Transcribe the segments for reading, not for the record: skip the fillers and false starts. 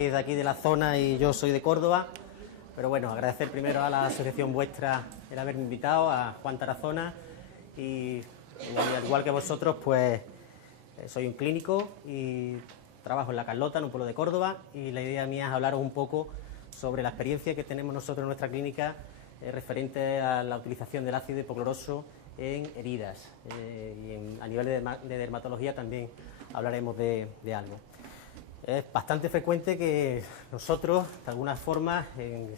De aquí de la zona y yo soy de Córdoba, pero bueno, agradecer primero a la asociación vuestra el haberme invitado, a Juan Tarazona y al igual que vosotros, pues soy un clínico y trabajo en La Carlota, en un pueblo de Córdoba, y la idea mía es hablaros un poco sobre la experiencia que tenemos nosotros en nuestra clínica referente a la utilización del ácido hipocloroso en heridas y a nivel de dermatología también hablaremos de algo. Es bastante frecuente que nosotros, de alguna forma, en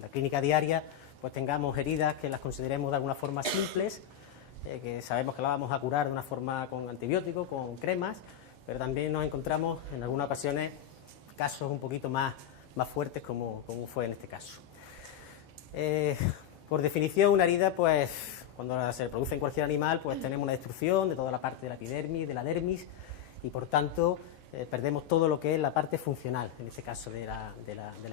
la clínica diaria, pues tengamos heridas que las consideremos de alguna forma simples, que sabemos que las vamos a curar de una forma con antibióticos, con cremas, pero también nos encontramos en algunas ocasiones casos un poquito más fuertes como fue en este caso. Por definición, una herida, pues cuando se produce en cualquier animal, pues tenemos una destrucción de toda la parte de la epidermis, de la dermis, y por tanto perdemos todo lo que es la parte funcional, en este caso de la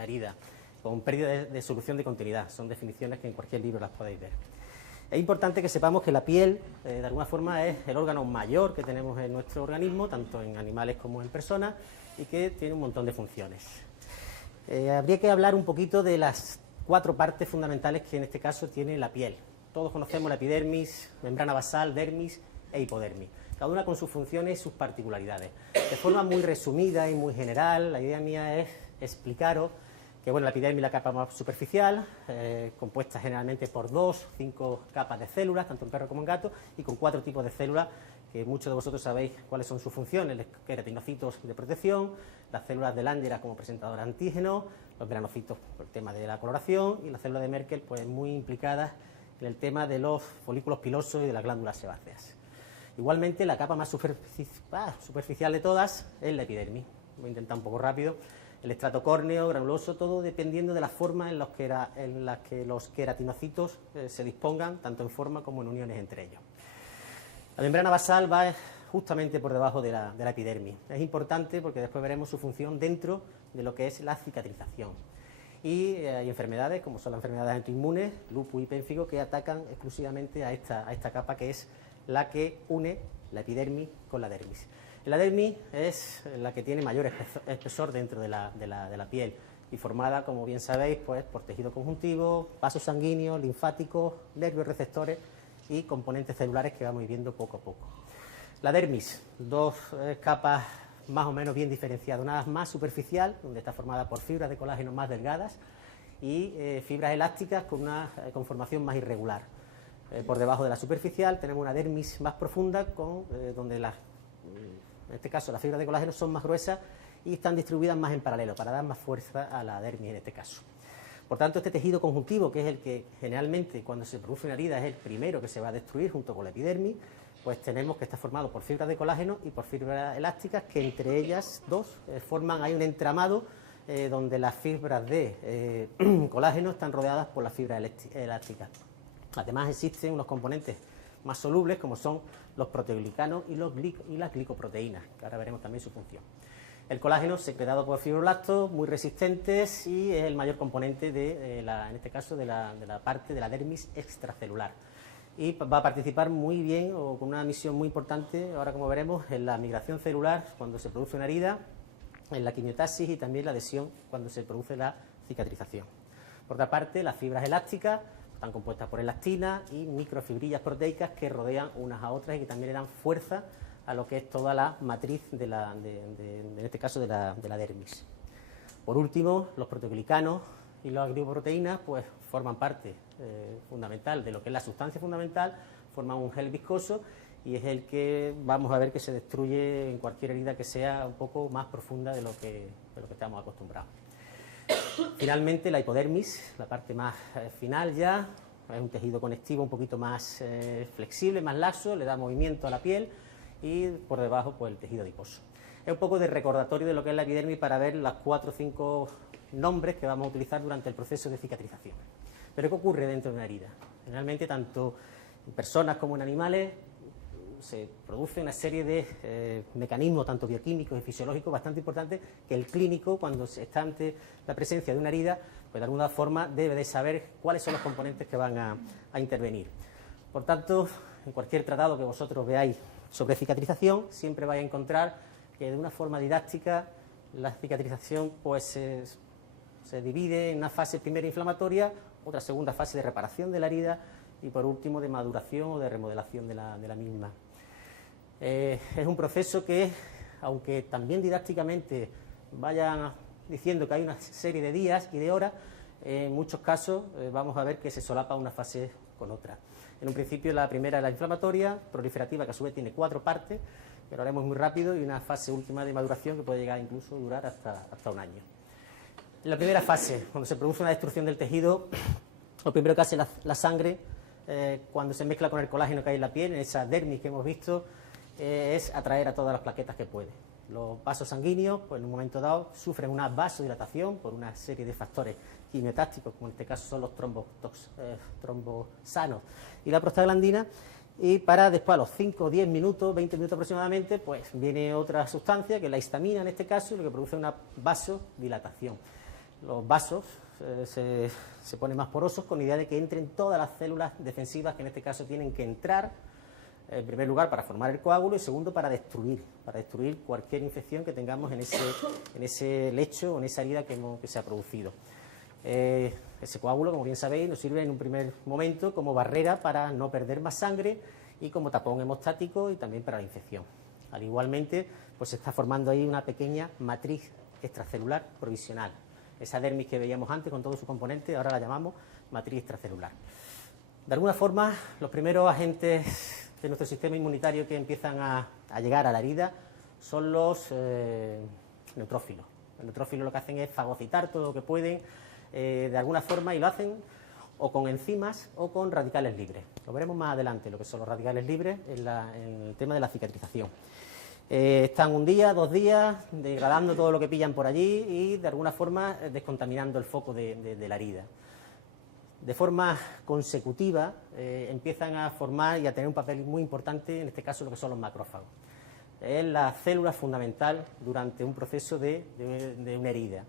herida, con pérdida de solución de continuidad. Son definiciones que en cualquier libro las podéis ver. Es importante que sepamos que la piel, de alguna forma, es el órgano mayor que tenemos en nuestro organismo, tanto en animales como en personas, y que tiene un montón de funciones. Habría que hablar un poquito de las 4 partes fundamentales que en este caso tiene la piel. Todos conocemos la epidermis, membrana basal, dermis e hipodermis, cada una con sus funciones y sus particularidades. De forma muy resumida y muy general, la idea mía es explicaros que bueno, la epidermis es la capa más superficial, compuesta generalmente por 2 o 5 capas de células, tanto en perro como en gato, y con 4 tipos de células, que muchos de vosotros sabéis cuáles son sus funciones: los queratinocitos de protección, las células de Langerhans como presentador de antígenos, los melanocitos por el tema de la coloración, y las células de Merkel, pues muy implicadas en el tema de los folículos pilosos y de las glándulas sebáceas. Igualmente, la capa más superficial de todas es la epidermis. Voy a intentar un poco rápido. El estrato córneo, granuloso, todo dependiendo de la forma en la que los queratinocitos se dispongan, tanto en forma como en uniones entre ellos. La membrana basal va justamente por debajo de la epidermis. Es importante porque después veremos su función dentro de lo que es la cicatrización. Y hay enfermedades, como son las enfermedades autoinmunes, lupus y pénfigo, que atacan exclusivamente a esta capa, que es la que une la epidermis con la dermis. La dermis es la que tiene mayor espesor dentro de la piel y formada, como bien sabéis, pues por tejido conjuntivo, vasos sanguíneos, linfáticos, nervios receptores y componentes celulares que vamos viendo poco a poco. La dermis, 2 capas más o menos bien diferenciadas, una más superficial, donde está formada por fibras de colágeno más delgadas, y fibras elásticas con una conformación más irregular. Por debajo de la superficial tenemos una dermis más profunda, donde en este caso las fibras de colágeno son más gruesas y están distribuidas más en paralelo para dar más fuerza a la dermis en este caso. Por tanto, este tejido conjuntivo, que es el que generalmente cuando se produce una herida es el primero que se va a destruir junto con la epidermis, pues tenemos que está formado por fibras de colágeno y por fibras elásticas, que entre ellas dos forman ahí un entramado donde las fibras de colágeno están rodeadas por las fibras elásticas. Además, existen unos componentes más solubles, como son los proteoglicanos y las glicoproteínas, que ahora veremos también su función. El colágeno, secretado por fibroblastos, muy resistentes, y es el mayor componente en este caso de la parte de la dermis extracelular. Y va a participar muy bien, o con una misión muy importante, ahora como veremos, en la migración celular cuando se produce una herida, en la quimiotaxis y también la adhesión cuando se produce la cicatrización. Por otra parte, las fibras elásticas están compuestas por elastina y microfibrillas proteicas que rodean unas a otras y que también le dan fuerza a lo que es toda la matriz en este caso de la dermis. Por último, los proteoglicanos y las glicoproteínas pues forman parte fundamental de lo que es la sustancia fundamental, forman un gel viscoso y es el que vamos a ver que se destruye en cualquier herida que sea un poco más profunda de lo que estamos acostumbrados. Finalmente, la hipodermis, la parte más final ya, es un tejido conectivo un poquito más flexible, más laxo, le da movimiento a la piel, y por debajo pues el tejido adiposo. Es un poco de recordatorio de lo que es la epidermis para ver las 4 o 5 nombres que vamos a utilizar durante el proceso de cicatrización. Pero ¿qué ocurre dentro de una herida? Generalmente, tanto en personas como en animales, se produce una serie de mecanismos, tanto bioquímicos y fisiológicos, bastante importantes, que el clínico, cuando está ante la presencia de una herida, pues de alguna forma debe de saber cuáles son los componentes que van a intervenir. Por tanto, en cualquier tratado que vosotros veáis sobre cicatrización, siempre vais a encontrar que de una forma didáctica La cicatrización pues se divide en una fase primera inflamatoria, otra segunda fase de reparación de la herida y por último de maduración o de remodelación de la misma. Es un proceso que, aunque también didácticamente vayan diciendo que hay una serie de días y de horas, en muchos casos vamos a ver que se solapa una fase con otra. En un principio la primera es la inflamatoria, proliferativa, que a su vez tiene 4 partes, que lo haremos muy rápido, y una fase última de maduración que puede llegar incluso a durar hasta un año. En la primera fase, cuando se produce una destrucción del tejido, lo primero que hace la sangre, cuando se mezcla con el colágeno que hay en la piel, en esa dermis que hemos visto, es atraer a todas las plaquetas que puede. Los vasos sanguíneos, pues en un momento dado, sufren una vasodilatación por una serie de factores quimiotácticos, como en este caso son los trombosanos y la prostaglandina, y para después, a los 5 o 10 minutos, 20 minutos aproximadamente, pues viene otra sustancia, que es la histamina en este caso, lo que produce una vasodilatación. Los vasos se ponen más porosos con la idea de que entren todas las células defensivas que en este caso tienen que entrar, en primer lugar para formar el coágulo y segundo para destruir cualquier infección que tengamos en ese lecho o en esa herida que se ha producido. Ese coágulo, como bien sabéis, nos sirve en un primer momento como barrera para no perder más sangre y como tapón hemostático y también para la infección. Al igualmente, pues se está formando ahí una pequeña matriz extracelular provisional. Esa dermis que veíamos antes con todo su componente, ahora la llamamos matriz extracelular. De alguna forma, los primeros agentes de nuestro sistema inmunitario que empiezan a llegar a la herida son los neutrófilos. Los neutrófilos lo que hacen es fagocitar todo lo que pueden de alguna forma, y lo hacen o con enzimas o con radicales libres. Lo veremos más adelante, lo que son los radicales libres en el tema de la cicatrización. Están un día, 2 días, degradando todo lo que pillan por allí y de alguna forma descontaminando el foco de la herida. De forma consecutiva empiezan a formar y a tener un papel muy importante, en este caso lo que son los macrófagos. Es la célula fundamental durante un proceso de una herida.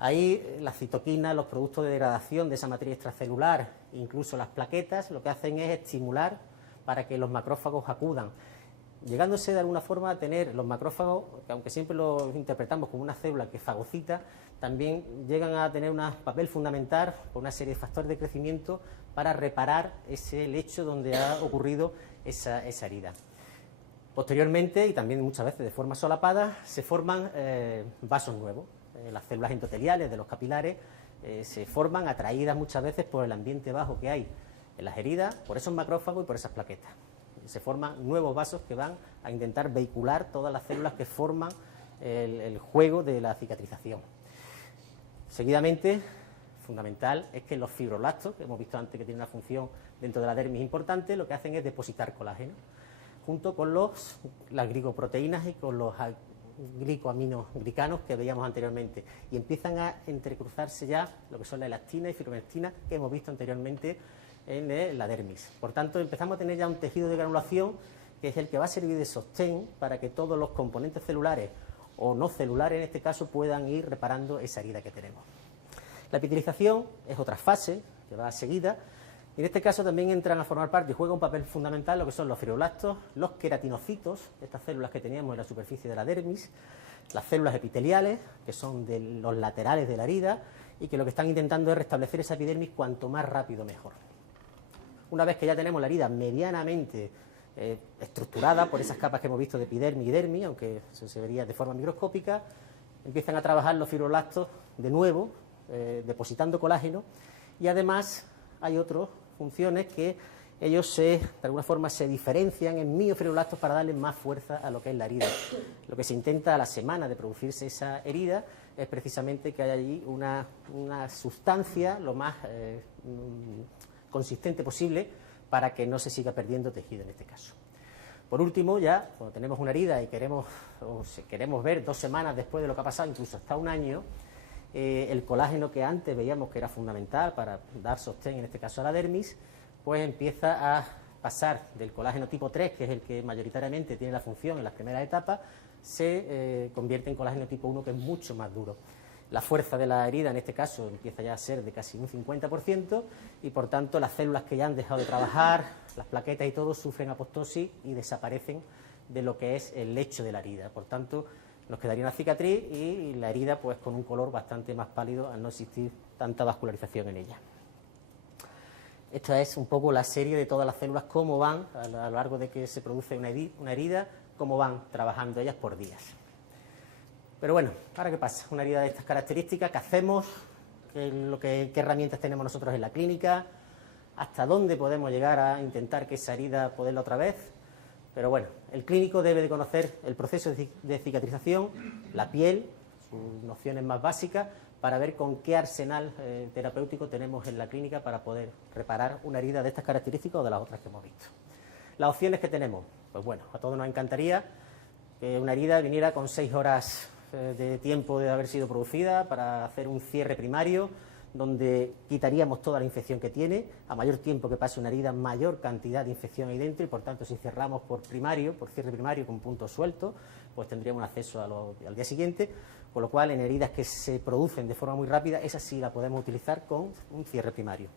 Ahí las citoquinas, los productos de degradación de esa matriz extracelular, incluso las plaquetas, lo que hacen es estimular para que los macrófagos acudan, llegándose de alguna forma a tener los macrófagos, que aunque siempre los interpretamos como una célula que fagocita, también llegan a tener un papel fundamental por una serie de factores de crecimiento para reparar ese lecho donde ha ocurrido esa herida. Posteriormente, y también muchas veces de forma solapada, se forman vasos nuevos. Las células endoteliales de los capilares se forman atraídas muchas veces por el ambiente bajo que hay en las heridas, por esos macrófagos y por esas plaquetas. Se forman nuevos vasos que van a intentar vehicular todas las células que forman el juego de la cicatrización. Seguidamente, fundamental es que los fibroblastos, que hemos visto antes que tienen una función dentro de la dermis importante, lo que hacen es depositar colágeno, junto con las glicoproteínas y con los glicoaminoglicanos que veíamos anteriormente, y empiezan a entrecruzarse ya lo que son la elastina y fibronectina que hemos visto anteriormente en la dermis. Por tanto, empezamos a tener ya un tejido de granulación que es el que va a servir de sostén para que todos los componentes celulares o no celulares en este caso puedan ir reparando esa herida que tenemos. La epitelización es otra fase que va seguida. En este caso también entran a formar parte y juega un papel fundamental lo que son los fibroblastos, los queratinocitos, estas células que teníamos en la superficie de la dermis, las células epiteliales, que son de los laterales de la herida y que lo que están intentando es restablecer esa epidermis cuanto más rápido mejor. Una vez que ya tenemos la herida medianamente estructurada por esas capas que hemos visto de epidermis y dermis, aunque eso se vería de forma microscópica, empiezan a trabajar los fibroblastos de nuevo, depositando colágeno, y además hay otras funciones que ellos de alguna forma se diferencian en miofibroblastos para darle más fuerza a lo que es la herida. Lo que se intenta a la semana de producirse esa herida es precisamente que haya allí una sustancia lo más consistente posible para que no se siga perdiendo tejido en este caso. Por último, ya cuando tenemos una herida y queremos ver 2 semanas después de lo que ha pasado, incluso hasta un año, el colágeno que antes veíamos que era fundamental para dar sostén, en este caso a la dermis, pues empieza a pasar del colágeno tipo 3, que es el que mayoritariamente tiene la función en las primeras etapas, se convierte en colágeno tipo 1, que es mucho más duro. La fuerza de la herida, en este caso, empieza ya a ser de casi un 50% y, por tanto, las células que ya han dejado de trabajar, las plaquetas y todo, sufren apoptosis y desaparecen de lo que es el lecho de la herida. Por tanto, Nos quedaría una cicatriz y la herida pues con un color bastante más pálido al no existir tanta vascularización en ella. Esta es un poco la serie de todas las células, cómo van a lo largo de que se produce una herida, cómo van trabajando ellas por días. Pero bueno, ¿ahora qué pasa? Una herida de estas características, ¿qué hacemos? ¿Qué herramientas tenemos nosotros en la clínica? ¿Hasta dónde podemos llegar a intentar que esa herida poderla otra vez? Pero bueno, el clínico debe de conocer el proceso de cicatrización, la piel, sus nociones más básicas, para ver con qué arsenal terapéutico tenemos en la clínica para poder reparar una herida de estas características o de las otras que hemos visto. Las opciones que tenemos, pues bueno, a todos nos encantaría que una herida viniera con 6 horas de tiempo de haber sido producida para hacer un cierre primario, donde quitaríamos toda la infección que tiene. A mayor tiempo que pase una herida, mayor cantidad de infección ahí dentro, y por tanto si cerramos por cierre primario con puntos sueltos, pues tendríamos acceso al día siguiente, con lo cual en heridas que se producen de forma muy rápida, esa sí la podemos utilizar con un cierre primario.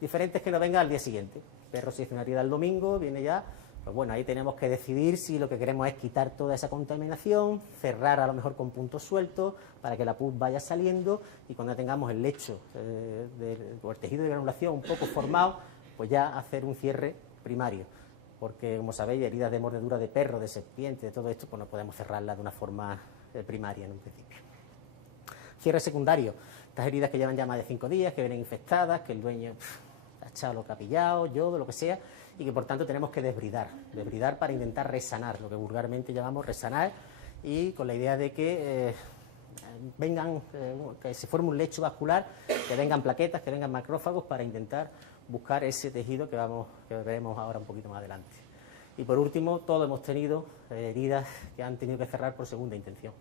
Diferente es que no venga al día siguiente. El perro si hace una herida el domingo, viene ya, pues bueno, ahí tenemos que decidir si lo que queremos es quitar toda esa contaminación, cerrar a lo mejor con puntos sueltos para que la pus vaya saliendo, y cuando tengamos el lecho o el tejido de granulación un poco formado, pues ya hacer un cierre primario, porque como sabéis, heridas de mordedura de perro, de serpiente, de todo esto, pues no podemos cerrarlas de una forma primaria en un principio. Cierre secundario, estas heridas que llevan ya más de 5 días, que vienen infectadas, que el dueño ha echado lo que ha pillado, yodo, lo que sea, y que por tanto tenemos que desbridar para intentar resanar, lo que vulgarmente llamamos resanar, y con la idea de que que se forme un lecho vascular, que vengan plaquetas, que vengan macrófagos para intentar buscar ese tejido que veremos ahora un poquito más adelante. Y por último, todos hemos tenido heridas que han tenido que cerrar por segunda intención,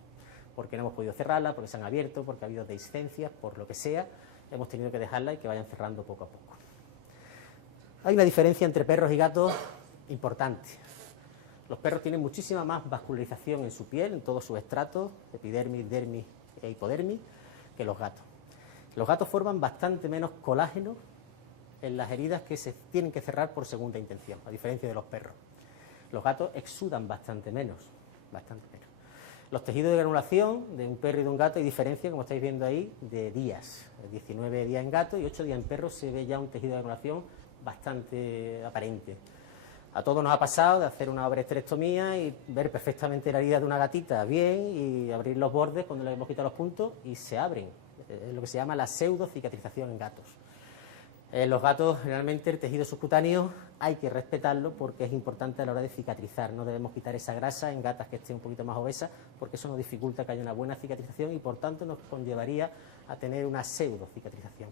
porque no hemos podido cerrarlas, porque se han abierto, porque ha habido dehiscencias, por lo que sea, hemos tenido que dejarlas y que vayan cerrando poco a poco. Hay una diferencia entre perros y gatos importante. Los perros tienen muchísima más vascularización en su piel, en todos sus estratos, epidermis, dermis e hipodermis, que los gatos. Los gatos forman bastante menos colágeno en las heridas que se tienen que cerrar por segunda intención, a diferencia de los perros. Los gatos exudan bastante menos. Los tejidos de granulación de un perro y de un gato hay diferencia, como estáis viendo ahí, de días. 19 días en gato y 8 días en perro se ve ya un tejido de granulación bastante aparente. A todos nos ha pasado de hacer una obresterectomía y ver perfectamente la herida de una gatita bien y abrir los bordes cuando le hemos quitado los puntos y se abren. Es lo que se llama la pseudocicatrización en gatos. En los gatos, generalmente, el tejido subcutáneo hay que respetarlo porque es importante a la hora de cicatrizar. No debemos quitar esa grasa en gatas que estén un poquito más obesas, porque eso nos dificulta que haya una buena cicatrización y, por tanto, nos conllevaría a tener una pseudocicatrización.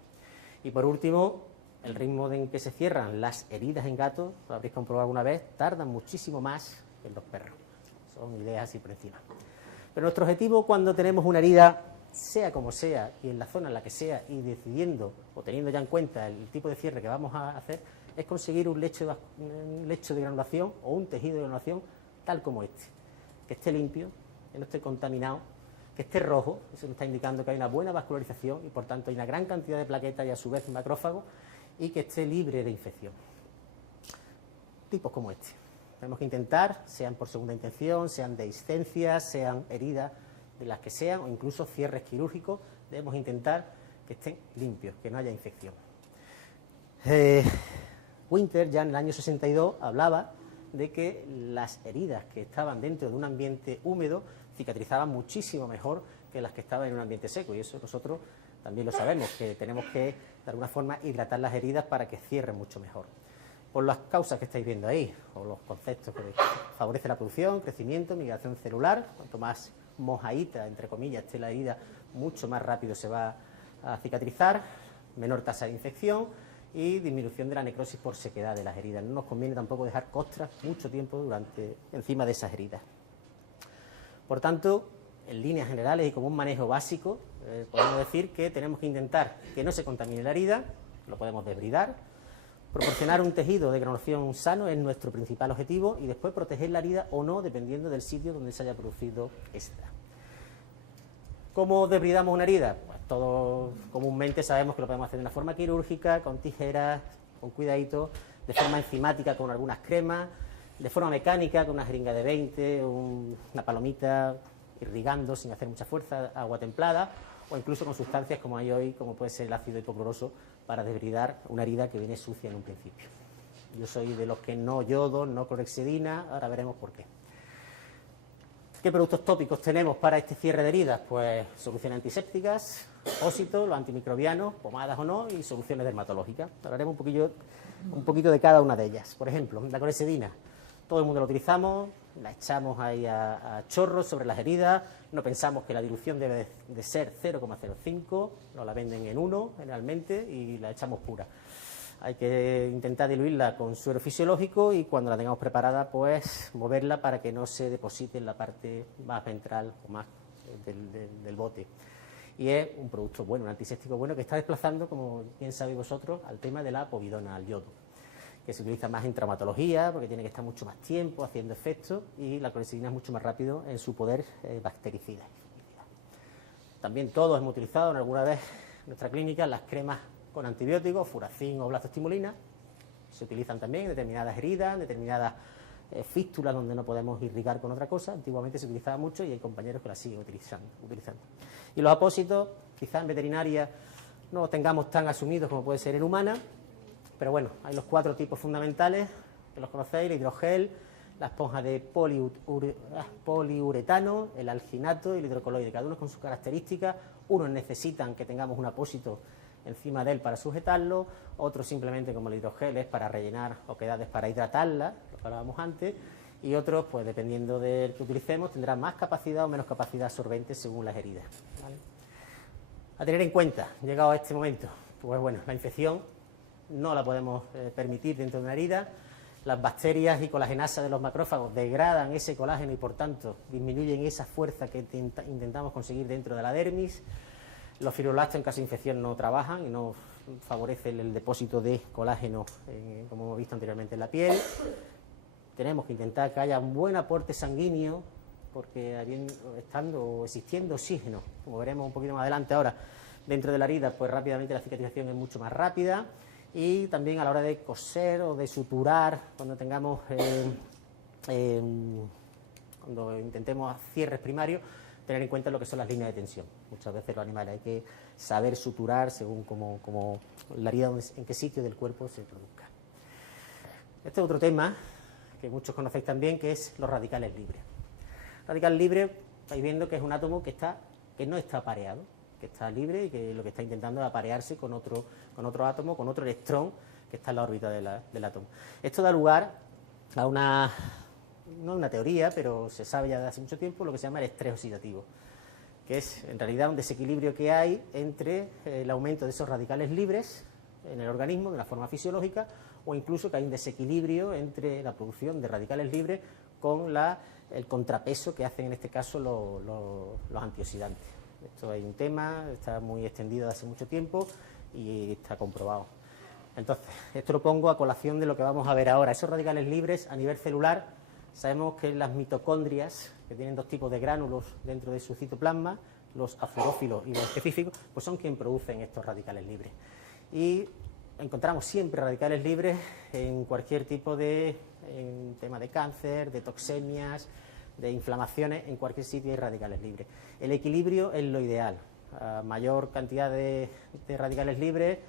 Y, por último, el ritmo en que se cierran las heridas en gatos, lo habréis comprobado alguna vez, tardan muchísimo más que en los perros. Son ideas así por encima. Pero nuestro objetivo, cuando tenemos una herida, sea como sea y en la zona en la que sea, y decidiendo o teniendo ya en cuenta el tipo de cierre que vamos a hacer, es conseguir un lecho de granulación o un tejido de granulación tal como este, que esté limpio, que no esté contaminado, que esté rojo. Eso nos está indicando que hay una buena vascularización y por tanto hay una gran cantidad de plaquetas y a su vez macrófagos, y que esté libre de infección. Tipos como este. Tenemos que intentar, sean por segunda intención, sean dehiscencias, sean heridas de las que sean, o incluso cierres quirúrgicos, debemos intentar que estén limpios, que no haya infección. Winter, ya en el año 62, hablaba de que las heridas que estaban dentro de un ambiente húmedo cicatrizaban muchísimo mejor que las que estaban en un ambiente seco, y eso nosotros también lo sabemos, que tenemos que, de alguna forma, hidratar las heridas para que cierren mucho mejor. Por las causas que estáis viendo ahí, o los conceptos que favorece la producción, crecimiento, migración celular. Cuanto más mojadita, entre comillas, esté la herida, mucho más rápido se va a cicatrizar, menor tasa de infección y disminución de la necrosis por sequedad de las heridas. No nos conviene tampoco dejar costras mucho tiempo encima de esas heridas. Por tanto, en líneas generales y como un manejo básico, podemos decir que tenemos que intentar que no se contamine la herida, lo podemos desbridar, proporcionar un tejido de granulación sano es nuestro principal objetivo, y después proteger la herida o no, dependiendo del sitio donde se haya producido esta. ¿Cómo desbridamos una herida? Pues todos comúnmente sabemos que lo podemos hacer de una forma quirúrgica, con tijeras, con cuidadito, de forma enzimática con algunas cremas, de forma mecánica con una jeringa de 20, una palomita, irrigando sin hacer mucha fuerza, agua templada, o incluso con sustancias como hay hoy, como puede ser el ácido hipocloroso, para desbridar una herida que viene sucia en un principio. Yo soy de los que no yodo, no clorhexidina, ahora veremos por qué. ¿Qué productos tópicos tenemos para este cierre de heridas? Pues soluciones antisépticas, apósitos, los antimicrobianos, pomadas o no, y soluciones dermatológicas. Hablaremos un poquito de cada una de ellas. Por ejemplo, la clorhexidina. Todo el mundo la utilizamos, la echamos ahí a chorros sobre las heridas, no pensamos que la dilución debe de ser 0,05, nos la venden en 1 generalmente y la echamos pura. Hay que intentar diluirla con suero fisiológico y cuando la tengamos preparada, pues moverla para que no se deposite en la parte más ventral o más del bote. Y es un producto bueno, un antiséptico bueno que está desplazando, como bien sabéis vosotros, al tema de la povidona, al yodo, que se utiliza más en traumatología porque tiene que estar mucho más tiempo haciendo efecto y la clorhexidina es mucho más rápido en su poder bactericida. También todos hemos utilizado en alguna vez en nuestra clínica las cremas con antibióticos, furacin o blastostimulina. Se utilizan también en determinadas heridas, en determinadas fístulas donde no podemos irrigar con otra cosa. Antiguamente se utilizaba mucho y hay compañeros que la siguen utilizando. Y los apósitos, quizás en veterinaria no los tengamos tan asumidos como puede ser en humana, pero bueno, hay los 4 tipos fundamentales, que los conocéis: el hidrogel, la esponja de poliuretano, el alginato y el hidrocoloide, cada uno con sus características. Unos necesitan que tengamos un apósito encima de él para sujetarlo, otros simplemente, como el hidrogel, es para rellenar oquedades, para hidratarla, lo que hablábamos antes, y otros, pues dependiendo del que utilicemos, tendrá más capacidad o menos capacidad absorbente según las heridas, ¿vale? A tener en cuenta, llegado a este momento, pues bueno, la infección no la podemos permitir dentro de una herida. Las bacterias y colagenasas de los macrófagos degradan ese colágeno y por tanto disminuyen esa fuerza que intentamos conseguir dentro de la dermis. Los fibroblastos en caso de infección no trabajan y no favorecen el depósito de colágeno, como hemos visto anteriormente en la piel. Tenemos que intentar que haya un buen aporte sanguíneo, porque existiendo oxígeno, como veremos un poquito más adelante ahora, dentro de la herida, pues rápidamente la cicatrización es mucho más rápida. Y también a la hora de coser o de suturar, cuando tengamos, cuando intentemos cierres primarios, tener en cuenta lo que son las líneas de tensión. Muchas veces los animales hay que saber suturar según como la herida en qué sitio del cuerpo se produzca. Este es otro tema que muchos conocéis también, que es los radicales libres. Radical libre, estáis viendo que es un átomo que no está apareado, que está libre y que lo que está intentando es aparearse con otro átomo, con otro electrón que está en la órbita del átomo. Esto da lugar a no una teoría, pero se sabe ya desde hace mucho tiempo, lo que se llama el estrés oxidativo, que es en realidad un desequilibrio que hay entre el aumento de esos radicales libres en el organismo de una forma fisiológica, o incluso que hay un desequilibrio entre la producción de radicales libres con el contrapeso que hacen en este caso los antioxidantes. Esto es un tema, está muy extendido desde hace mucho tiempo y está comprobado. Entonces, esto lo pongo a colación de lo que vamos a ver ahora. Esos radicales libres a nivel celular, sabemos que las mitocondrias, que tienen 2 tipos de gránulos dentro de su citoplasma, los afurófilos y los específicos, pues son quienes producen estos radicales libres. Y encontramos siempre radicales libres en cualquier tipo en tema de cáncer, de toxemias, de inflamaciones, en cualquier sitio hay radicales libres. El equilibrio es lo ideal. A mayor cantidad de radicales libres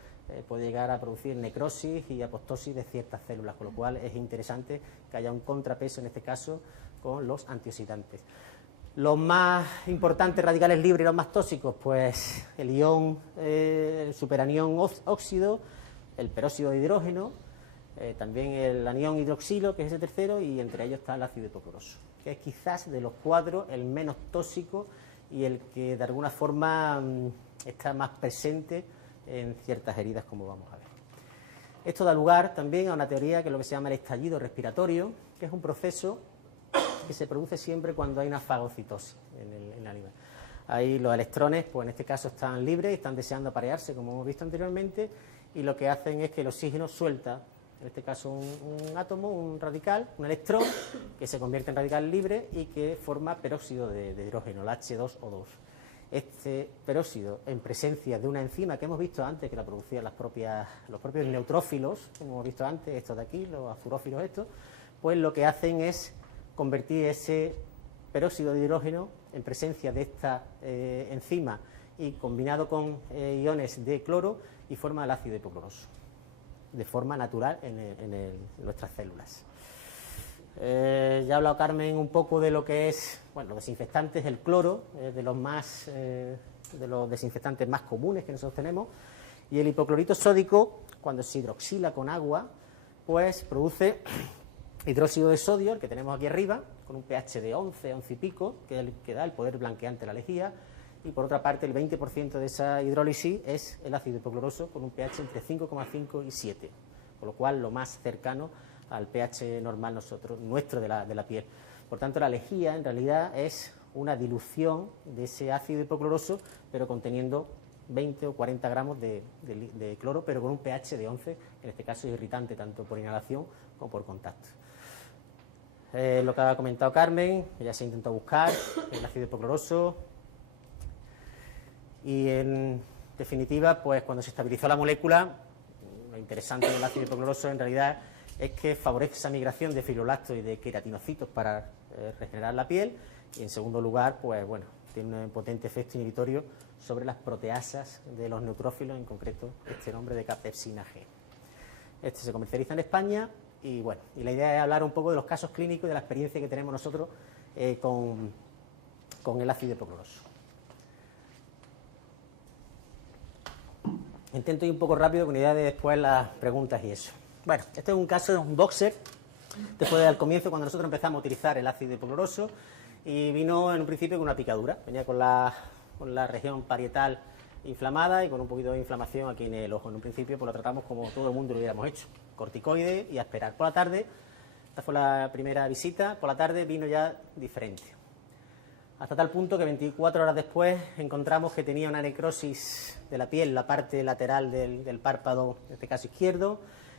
puede llegar a producir necrosis y apoptosis de ciertas células, con lo cual es interesante que haya un contrapeso, en este caso, con los antioxidantes. Los más importantes radicales libres y los más tóxicos, pues el ion, el superanión óxido, el peróxido de hidrógeno, también el anión hidroxilo, que es el tercero, y entre ellos está el ácido hipocloroso, que es quizás de los 4 el menos tóxico y el que de alguna forma está más presente en ciertas heridas, como vamos a ver. Esto da lugar también a una teoría que es lo que se llama el estallido respiratorio, que es un proceso que se produce siempre cuando hay una fagocitosis en el animal. Ahí los electrones, pues en este caso están libres y están deseando aparearse, como hemos visto anteriormente, y lo que hacen es que el oxígeno suelta, en este caso un átomo, un radical, un electrón, que se convierte en radical libre y que forma peróxido de hidrógeno, el H2O2. Este peróxido, en presencia de una enzima que hemos visto antes, que la producían los propios neutrófilos, como hemos visto antes, estos de aquí, los afurófilos estos, pues lo que hacen es convertir ese peróxido de hidrógeno en presencia de esta enzima y combinado con iones de cloro y forma el ácido hipocloroso de forma natural en nuestras células. Ya ha hablado Carmen un poco de lo que es, bueno, los desinfectantes. El cloro es de los desinfectantes más comunes que nosotros tenemos, y el hipoclorito sódico, cuando se hidroxila con agua, pues produce hidróxido de sodio, el que tenemos aquí arriba, con un pH de 11, 11 y pico, que es el que da el poder blanqueante a la lejía, y por otra parte el 20% de esa hidrólisis es el ácido hipocloroso, con un pH entre 5,5 y 7, con lo cual lo más cercano al pH normal nuestro de la piel. Por tanto, la lejía en realidad es una dilución de ese ácido hipocloroso, pero conteniendo 20 o 40 gramos de cloro, pero con un pH de 11, en este caso es irritante tanto por inhalación como por contacto. Lo que ha comentado Carmen, ya se intentó buscar el ácido hipocloroso, y en definitiva, pues cuando se estabilizó la molécula, lo interesante del ácido hipocloroso en realidad es que favorece esa migración de fibroblastos y de queratinocitos para regenerar la piel, y en segundo lugar, pues bueno, tiene un potente efecto inhibitorio sobre las proteasas de los neutrófilos, en concreto este nombre de cathepsina G. Este se comercializa en España y bueno, y la idea es hablar un poco de los casos clínicos y de la experiencia que tenemos nosotros con el ácido hipocloroso. Intento ir un poco rápido con idea de después las preguntas y eso. Bueno, este es un caso de un boxer, después del comienzo, cuando nosotros empezamos a utilizar el ácido hipocloroso, y vino en un principio con una picadura, venía con la región parietal inflamada y con un poquito de inflamación aquí en el ojo. En un principio pues lo tratamos como todo el mundo lo hubiéramos hecho, corticoide y a esperar. Por la tarde, esta fue la primera visita, por la tarde vino ya diferente. Hasta tal punto que 24 horas después encontramos que tenía una necrosis de la piel, la parte lateral del párpado, en este caso izquierdo,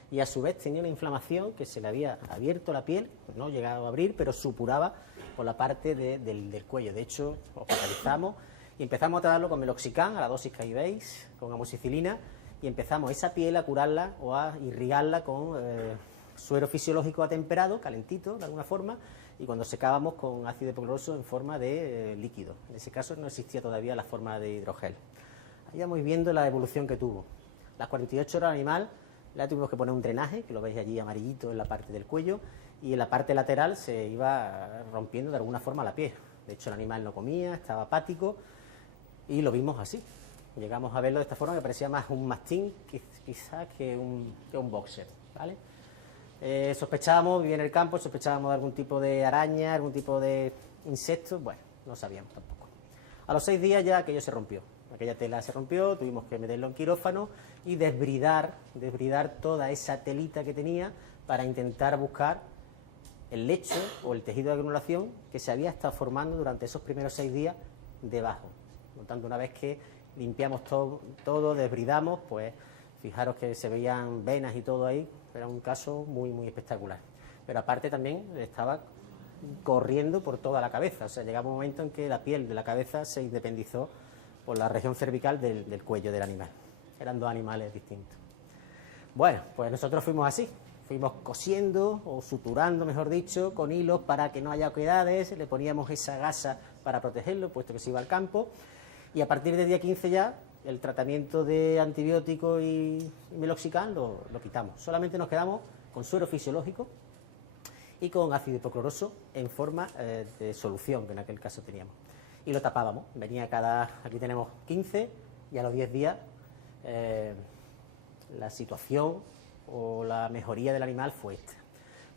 y a su vez tenía una inflamación que se le había abierto la piel, no llegaba a abrir, pero supuraba por la parte del cuello. De hecho, hospitalizamos y empezamos a tratarlo con meloxicam, a la dosis que ahí veis, con amoxicilina, y empezamos esa piel a curarla o a irrigarla con suero fisiológico atemperado, calentito de alguna forma, y cuando secábamos con ácido hipocloroso en forma de líquido. En ese caso no existía todavía la forma de hidrogel. Ahí vamos viendo la evolución que tuvo. Las 48 horas animal le tuvimos que poner un drenaje, que lo veis allí amarillito en la parte del cuello, y en la parte lateral se iba rompiendo de alguna forma la piel. De hecho, el animal no comía, estaba apático, y lo vimos así. Llegamos a verlo de esta forma, que parecía más un mastín quizás que un boxer, ¿vale? Sospechábamos, vivía en el campo, sospechábamos de algún tipo de araña, algún tipo de insecto, bueno, no sabíamos tampoco. A los 6 días ya aquello se rompió, aquella tela se rompió, tuvimos que meterlo en quirófano y desbridar toda esa telita que tenía para intentar buscar el lecho o el tejido de granulación que se había estado formando durante esos primeros 6 días debajo. Por lo tanto, una vez que limpiamos todo, desbridamos, pues fijaros que se veían venas y todo ahí, era un caso muy, muy espectacular. Pero aparte también estaba corriendo por toda la cabeza, o sea, llegaba un momento en que la piel de la cabeza se independizó por la región cervical del cuello del animal. Eran 2 animales distintos. Bueno, pues nosotros fuimos así, fuimos cosiendo o suturando, mejor dicho, con hilos para que no haya oquedades, le poníamos esa gasa para protegerlo, puesto que se iba al campo, y a partir del día 15 ya el tratamiento de antibiótico y meloxicam lo quitamos. Solamente nos quedamos con suero fisiológico y con ácido hipocloroso en forma de solución, que en aquel caso teníamos. Y lo tapábamos. Venía aquí tenemos 15, y a los 10 días la situación o la mejoría del animal fue esta.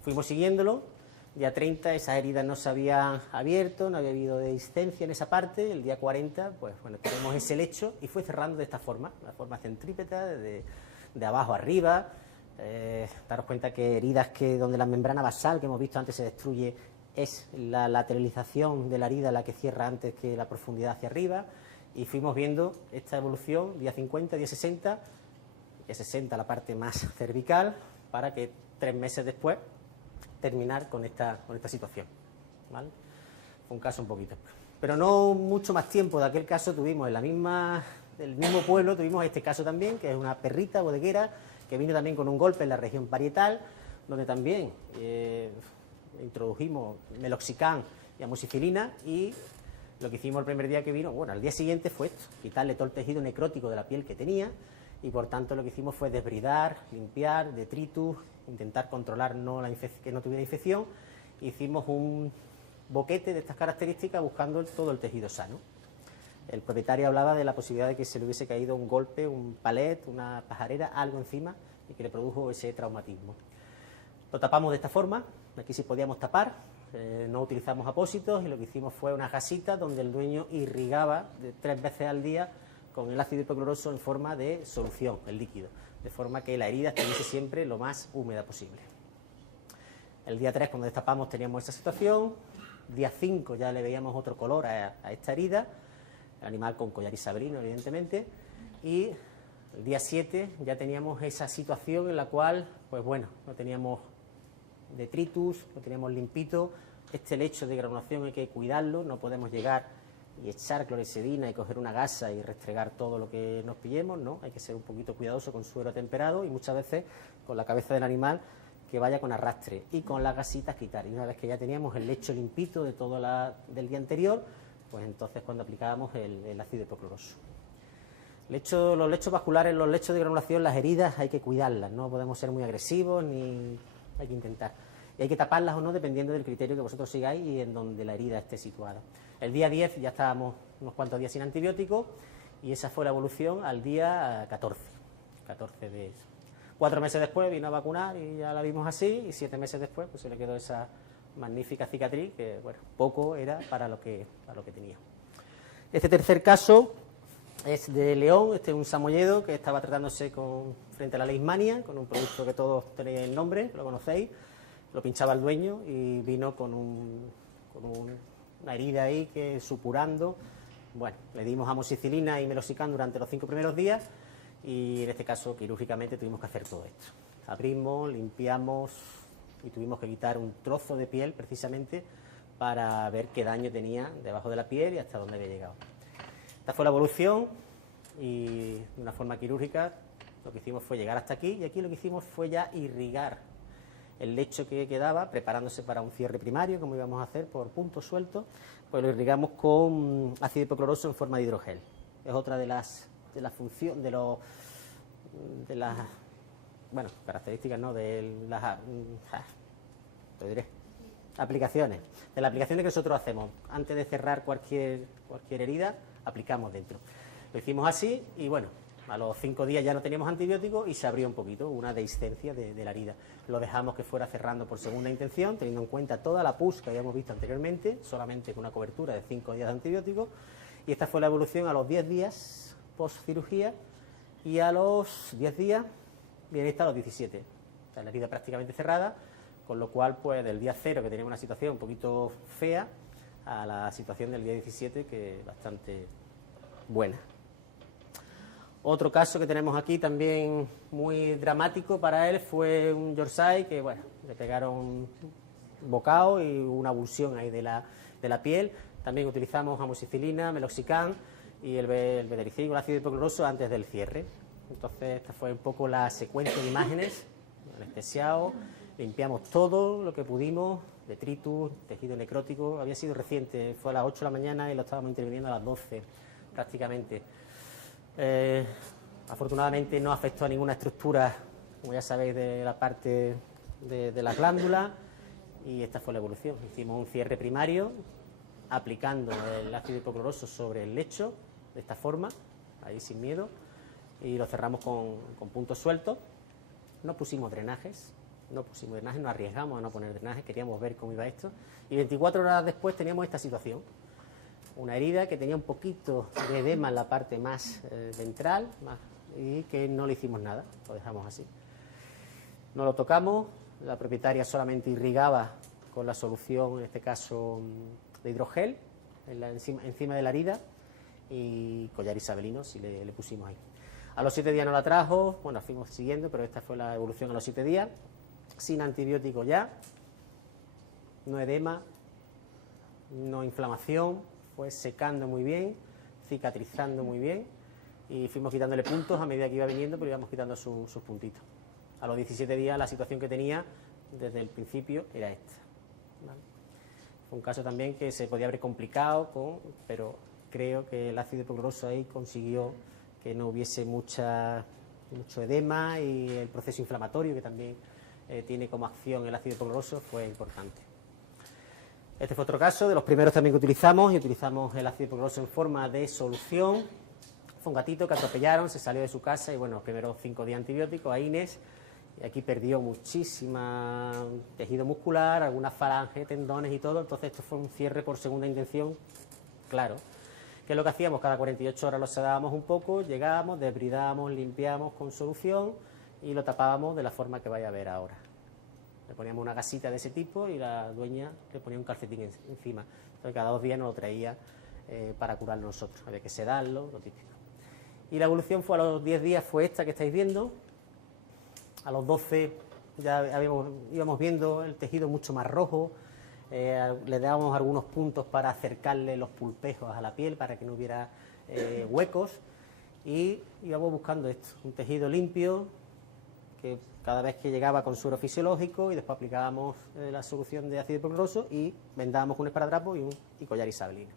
Fuimos siguiéndolo. Día 30 esas heridas no se habían abierto, no había habido discencia en esa parte. El día 40, pues bueno, tenemos ese lecho y fue cerrando de esta forma, la forma centrípeta, de abajo arriba. Daros cuenta que heridas donde la membrana basal que hemos visto antes se destruye, es la lateralización de la herida la que cierra antes que la profundidad hacia arriba. Y fuimos viendo esta evolución, día 50, día 60, día 60 la parte más cervical, para que 3 meses después terminar con esta situación, ¿vale? Fue un caso un poquito, pero no mucho más tiempo de aquel caso tuvimos del mismo pueblo, tuvimos este caso también, que es una perrita bodeguera que vino también con un golpe en la región parietal, donde también introdujimos meloxicam y amoxicilina, y Lo que hicimos el primer día que vino, bueno, al día siguiente fue esto, quitarle todo el tejido necrótico de la piel que tenía, y por tanto lo que hicimos fue desbridar, limpiar, detritus, intentar controlar que no tuviera infección. Hicimos un boquete de estas características buscando todo el tejido sano. El propietario hablaba de la posibilidad de que se le hubiese caído un golpe, un palet, una pajarera, algo encima, y que le produjo ese traumatismo. Lo tapamos de esta forma, aquí sí podíamos tapar, no utilizamos apósitos, y lo que hicimos fue una gasita donde el dueño irrigaba 3 veces al día con el ácido hipocloroso en forma de solución, el líquido, de forma que la herida estuviese siempre lo más húmeda posible. El día 3, cuando destapamos, teníamos esa situación. Día 5 ya le veíamos otro color a esta herida, el animal con collar isabelino, evidentemente, y el día 7 ya teníamos esa situación en la cual, pues bueno, no teníamos detritus, lo teníamos limpito. Este lecho de granulación hay que cuidarlo, no podemos llegar y echar clorexidina y coger una gasa y restregar todo lo que nos pillemos, ¿no? Hay que ser un poquito cuidadoso con suero temperado y muchas veces con la cabeza del animal que vaya con arrastre, y con las gasitas quitar. Y una vez que ya teníamos el lecho limpito de todo del día anterior, pues entonces cuando aplicábamos el ácido hipocloroso. Los lechos vasculares, los lechos de granulación, las heridas hay que cuidarlas, no podemos ser muy agresivos, ni hay que intentar. Y hay que taparlas o no dependiendo del criterio que vosotros sigáis y en donde la herida esté situada. El día 10 ya estábamos unos cuantos días sin antibióticos, y esa fue la evolución al día 14 de eso. 4 meses después vino a vacunar y ya la vimos así, y 7 meses después pues se le quedó esa magnífica cicatriz que, bueno, poco era para lo que tenía. Este tercer caso es de León. Este es un samoyedo que estaba tratándose frente a la leishmania, con un producto que todos tenéis el nombre, lo conocéis. Lo pinchaba el dueño y vino con una herida ahí que supurando. Bueno, le dimos amoxicilina y meloxicam durante los 5 primeros días, y en este caso quirúrgicamente tuvimos que hacer todo esto. Abrimos, limpiamos y tuvimos que quitar un trozo de piel precisamente para ver qué daño tenía debajo de la piel y hasta dónde había llegado. Esta fue la evolución, y de una forma quirúrgica lo que hicimos fue llegar hasta aquí, y aquí lo que hicimos fue ya irrigar el lecho que quedaba, preparándose para un cierre primario, como íbamos a hacer por puntos sueltos. Pues lo irrigamos con ácido hipocloroso en forma de hidrogel. Es otra de las funciones, de las características, ¿no? De las te diré, aplicaciones. De las aplicaciones que nosotros hacemos antes de cerrar cualquier herida, aplicamos dentro. Lo hicimos así, y bueno, a los 5 días ya no teníamos antibióticos y se abrió un poquito, una dehiscencia de la herida. Lo dejamos que fuera cerrando por segunda intención, teniendo en cuenta toda la pus que habíamos visto anteriormente, solamente con una cobertura de 5 días de antibióticos. Y esta fue la evolución a los 10 días post cirugía, y a los 10 días viene esta a los 17. O sea, la herida prácticamente cerrada, con lo cual, pues del día 0, que teníamos una situación un poquito fea, a la situación del día 17, que es bastante buena. Otro caso que tenemos aquí también muy dramático para él fue un Yorkshire que, bueno, le pegaron un bocado y una abulsión ahí de la piel. También utilizamos amoxicilina, meloxicam y el belericil, el ácido hipocloroso, antes del cierre. Entonces esta fue un poco la secuencia de imágenes, anestesiado, limpiamos todo lo que pudimos, detritus, tejido necrótico. Había sido reciente, fue a las 8 de la mañana y lo estábamos interviniendo a las 12 prácticamente. Afortunadamente no afectó a ninguna estructura, como ya sabéis, de la parte de las glándulas, y esta fue la evolución. Hicimos un cierre primario aplicando el ácido hipocloroso sobre el lecho, de esta forma, ahí sin miedo, y lo cerramos con puntos sueltos. No pusimos drenajes, nos arriesgamos a no poner drenajes, queríamos ver cómo iba esto, y 24 horas después teníamos esta situación. Una herida que tenía un poquito de edema en la parte más ventral, y que no le hicimos nada, lo dejamos así. No lo tocamos, la propietaria solamente irrigaba con la solución, en este caso de hidrogel, encima de la herida, y collar isabelino si le pusimos ahí. A los 7 días no la trajo, bueno, la fuimos siguiendo, pero esta fue la evolución a los 7 días, sin antibiótico ya, no edema, no inflamación, fue secando muy bien, cicatrizando muy bien, y fuimos quitándole puntos a medida que iba viniendo, pero íbamos quitando sus puntitos. A los 17 días la situación que tenía desde el principio era esta, ¿vale? fue un caso también que se podía haber complicado, pero creo que el ácido hipocloroso ahí consiguió que no hubiese mucho edema, y el proceso inflamatorio que también tiene como acción el ácido hipocloroso fue importante. Este fue otro caso de los primeros también que utilizamos, y utilizamos el ácido hipocloroso en forma de solución. Fue un gatito que atropellaron, se salió de su casa y bueno, los primeros 5 días antibióticos a Inés, y aquí perdió muchísima tejido muscular, algunas falanges, tendones y todo. Entonces esto fue un cierre por segunda intención, claro. ¿Qué es lo que hacíamos? Cada 48 horas lo sedábamos un poco, llegábamos, desbridábamos, limpiábamos con solución y lo tapábamos de la forma que vaya a ver ahora. Le poníamos una gasita de ese tipo y la dueña le ponía un calcetín encima. Entonces cada 2 días nos lo traía para curarlo nosotros. Había que sedarlo, lo típico. Y la evolución fue a los 10 días, fue esta que estáis viendo. A los 12 ya íbamos viendo el tejido mucho más rojo. Le dábamos algunos puntos para acercarle los pulpejos a la piel para que no hubiera huecos, y íbamos buscando esto, un tejido limpio que cada vez que llegaba con suero fisiológico, y después aplicábamos la solución de ácido hipocloroso y vendábamos un esparadrapo y collar isabelino,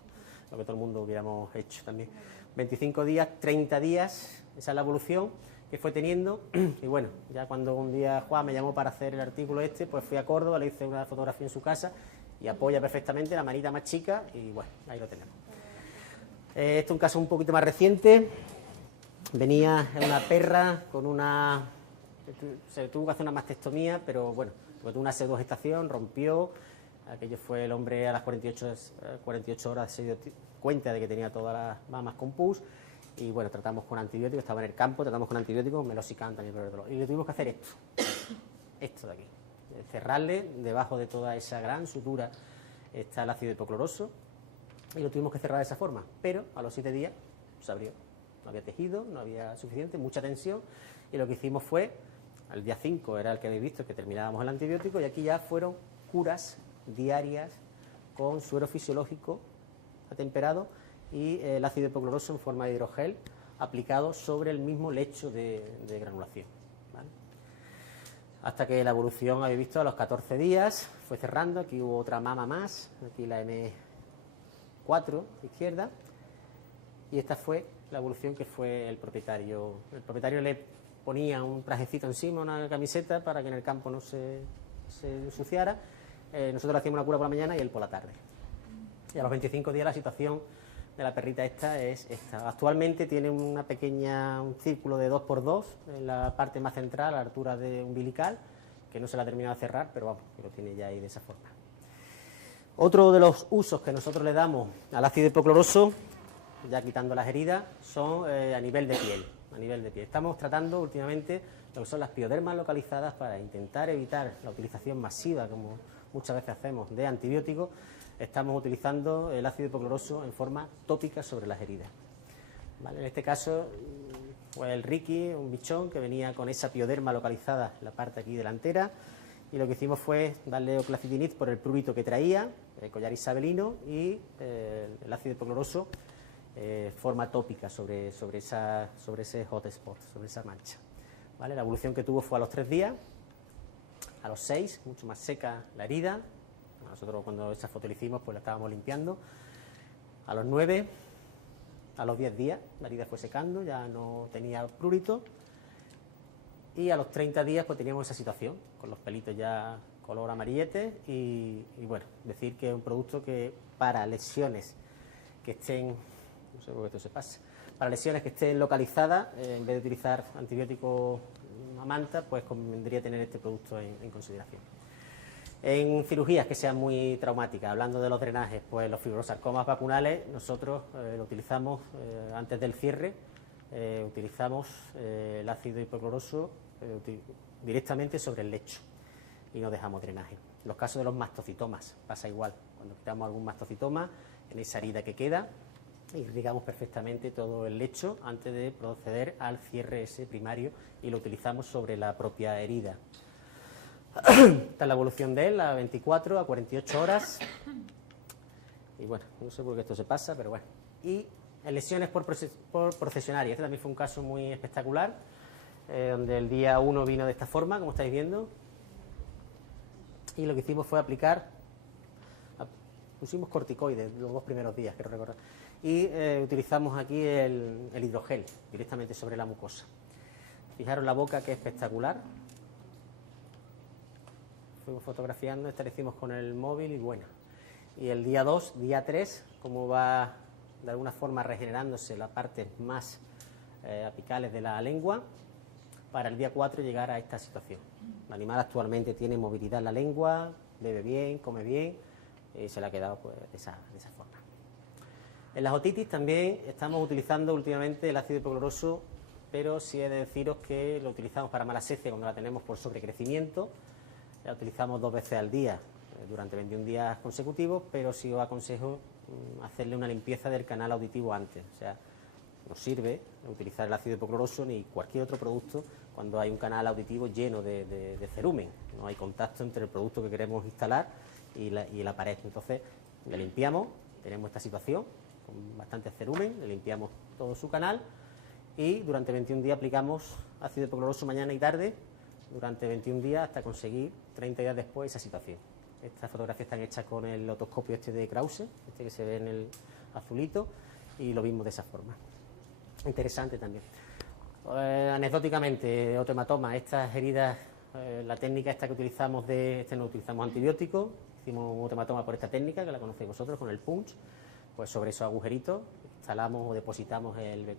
lo que todo el mundo hubiéramos hecho también. 25 días, 30 días, esa es la evolución que fue teniendo. Y bueno, ya cuando un día Juan me llamó para hacer el artículo pues fui a Córdoba, le hice una fotografía en su casa y apoya perfectamente, la manita más chica, y bueno, ahí lo tenemos. Este es un caso un poquito más reciente. Venía una perra con se tuvo que hacer una mastectomía, pero bueno, tuvo una pseudogestación, rompió. Aquello fue, el hombre a las 48 horas se dio cuenta de que tenía todas las mamas con pus, y bueno, tratamos con antibióticos, estaba en el campo, tratamos con antibióticos, meloxicam también por el dolor, y le tuvimos que hacer esto de aquí, cerrarle debajo de toda esa gran sutura está el ácido hipocloroso, y lo tuvimos que cerrar de esa forma, pero a los 7 días se abrió, no había tejido, no había suficiente, mucha tensión, y lo que hicimos fue, al día 5 era el que habéis visto, que terminábamos el antibiótico, y aquí ya fueron curas diarias con suero fisiológico atemperado y el ácido hipocloroso en forma de hidrogel aplicado sobre el mismo lecho de granulación, ¿vale? Hasta que la evolución, habéis visto, a los 14 días fue cerrando. Aquí hubo otra mama más, aquí la M4 izquierda, y esta fue la evolución que fue el propietario. El propietario le ponía un trajecito encima, una camiseta, para que en el campo no se ensuciara. Nosotros le hacíamos una cura por la mañana y él por la tarde. Y a los 25 días la situación de la perrita esta es esta. Actualmente tiene un círculo de 2×2 en la parte más central, a la altura de umbilical, que no se la ha terminado de cerrar, pero vamos, que lo tiene ya ahí de esa forma. Otro de los usos que nosotros le damos al ácido hipocloroso, ya quitando las heridas, son a nivel de piel. Estamos tratando últimamente lo que son las piodermas localizadas para intentar evitar la utilización masiva, como muchas veces hacemos, de antibióticos. Estamos utilizando el ácido hipocloroso en forma tópica sobre las heridas, ¿vale? En este caso fue el Ricky, un bichón que venía con esa pioderma localizada en la parte aquí delantera, y lo que hicimos fue darle oclacitinib por el prurito que traía, el collar isabelino, y el ácido hipocloroso forma tópica sobre ese hotspot, sobre esa mancha, ¿vale? La evolución que tuvo fue a los 3 días, a los 6, mucho más seca la herida. Nosotros cuando esa foto la hicimos pues la estábamos limpiando. A los 9, a los 10 días la herida fue secando, ya no tenía prurito, y a los 30 días pues teníamos esa situación, con los pelitos ya color amarillete, y bueno, decir que es un producto que para lesiones que estén, no sé por qué esto se pasa, para lesiones que estén localizadas, en vez de utilizar antibióticos a manta, pues convendría tener este producto en consideración. En cirugías que sean muy traumáticas, hablando de los drenajes, pues los fibrosarcomas vacunales, nosotros lo utilizamos antes del cierre, utilizamos el ácido hipocloroso directamente sobre el lecho y no dejamos drenaje. En los casos de los mastocitomas pasa igual, cuando quitamos algún mastocitoma, en esa herida que queda, irrigamos perfectamente todo el lecho antes de proceder al cierre ese primario, y lo utilizamos sobre la propia herida. Esta es la evolución de él, a 24 a 48 horas. Y bueno, no sé por qué esto se pasa, pero bueno. Y en lesiones por procesionaria, este también fue un caso muy espectacular, donde el día 1 vino de esta forma, como estáis viendo. Y lo que hicimos fue aplicar pusimos corticoides los 2 primeros días, quiero recordar. Y utilizamos aquí el hidrogel directamente sobre la mucosa. Fijaros la boca, que es espectacular. Fuimos fotografiando, esta la hicimos con el móvil y bueno. Y el día 2, día 3, como va de alguna forma regenerándose las partes más apicales de la lengua, para el día 4 llegar a esta situación. El animal actualmente tiene movilidad en la lengua, bebe bien, come bien, y se le ha quedado pues, de esa forma. En las otitis también estamos utilizando últimamente el ácido hipocloroso, pero sí he de deciros que lo utilizamos para malacesia cuando la tenemos por sobrecrecimiento. La utilizamos 2 veces al día durante 21 días consecutivos, pero sí os aconsejo hacerle una limpieza del canal auditivo antes. O sea, no sirve utilizar el ácido hipocloroso ni cualquier otro producto cuando hay un canal auditivo lleno de cerumen. No hay contacto entre el producto que queremos instalar y la pared. Entonces, le limpiamos, tenemos esta situación con bastante cerumen, le limpiamos todo su canal y durante 21 días aplicamos ácido hipocloroso mañana y tarde durante 21 días hasta conseguir 30 días después esa situación. Estas fotografías están hechas con el otoscopio este de Krause, este que se ve en el azulito, y lo vimos de esa forma. Interesante también. Anecdóticamente, otro hematoma, estas heridas, la técnica esta que utilizamos no utilizamos antibióticos, hicimos un hematoma por esta técnica, que la conocéis vosotros, con el punch, pues sobre esos agujeritos instalamos o depositamos el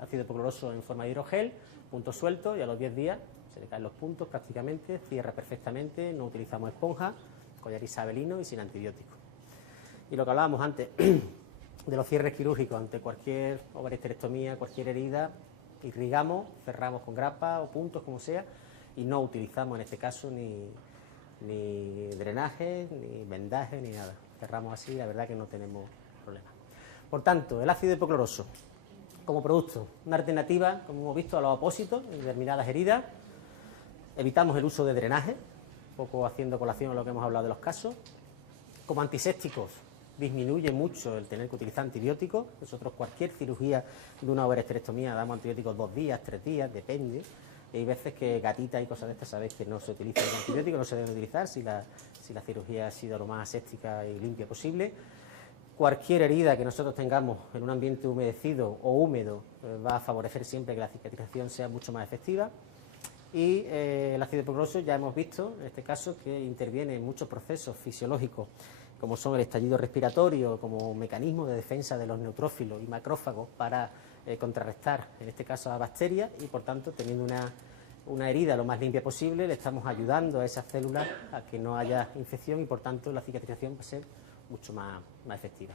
ácido hipocloroso en forma de hidrogel, puntos sueltos, y a los 10 días se le caen los puntos prácticamente, cierra perfectamente, no utilizamos esponja, collar isabelino y sin antibióticos. Y lo que hablábamos antes de los cierres quirúrgicos ante cualquier ovarioesterectomía, cualquier herida, irrigamos, cerramos con grapa o puntos, como sea, y no utilizamos en este caso ni drenaje, ni vendaje, ni nada. Cerramos así, la verdad que no tenemos problema. Por tanto, el ácido hipocloroso como producto, una alternativa, como hemos visto, a los apósitos en determinadas heridas. Evitamos el uso de drenaje, un poco haciendo colación a lo que hemos hablado de los casos. Como antisépticos, disminuye mucho el tener que utilizar antibióticos. Nosotros cualquier cirugía de una ovarioesterectomía damos antibióticos 2 días, 3 días, depende. Y hay veces que gatitas y cosas de estas sabéis que no se utiliza el antibiótico, no se deben utilizar si la cirugía ha sido lo más aséptica y limpia posible. Cualquier herida que nosotros tengamos en un ambiente humedecido o húmedo va a favorecer siempre que la cicatrización sea mucho más efectiva. Y el ácido hipocloroso ya hemos visto, en este caso, que interviene en muchos procesos fisiológicos, como son el estallido respiratorio, como mecanismo de defensa de los neutrófilos y macrófagos para contrarrestar, en este caso, a bacterias, y por tanto, teniendo una herida lo más limpia posible, le estamos ayudando a esas células a que no haya infección y por tanto la cicatrización va a ser mucho más efectiva.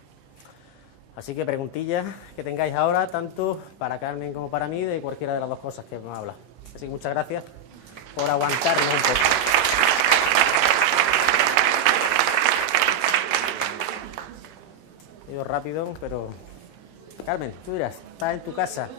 Así que preguntillas que tengáis ahora, tanto para Carmen como para mí, de cualquiera de las dos cosas que hemos hablado. Así que muchas gracias por aguantarnos un poco. He ido rápido, pero... Carmen, tú dirás, estás en tu casa.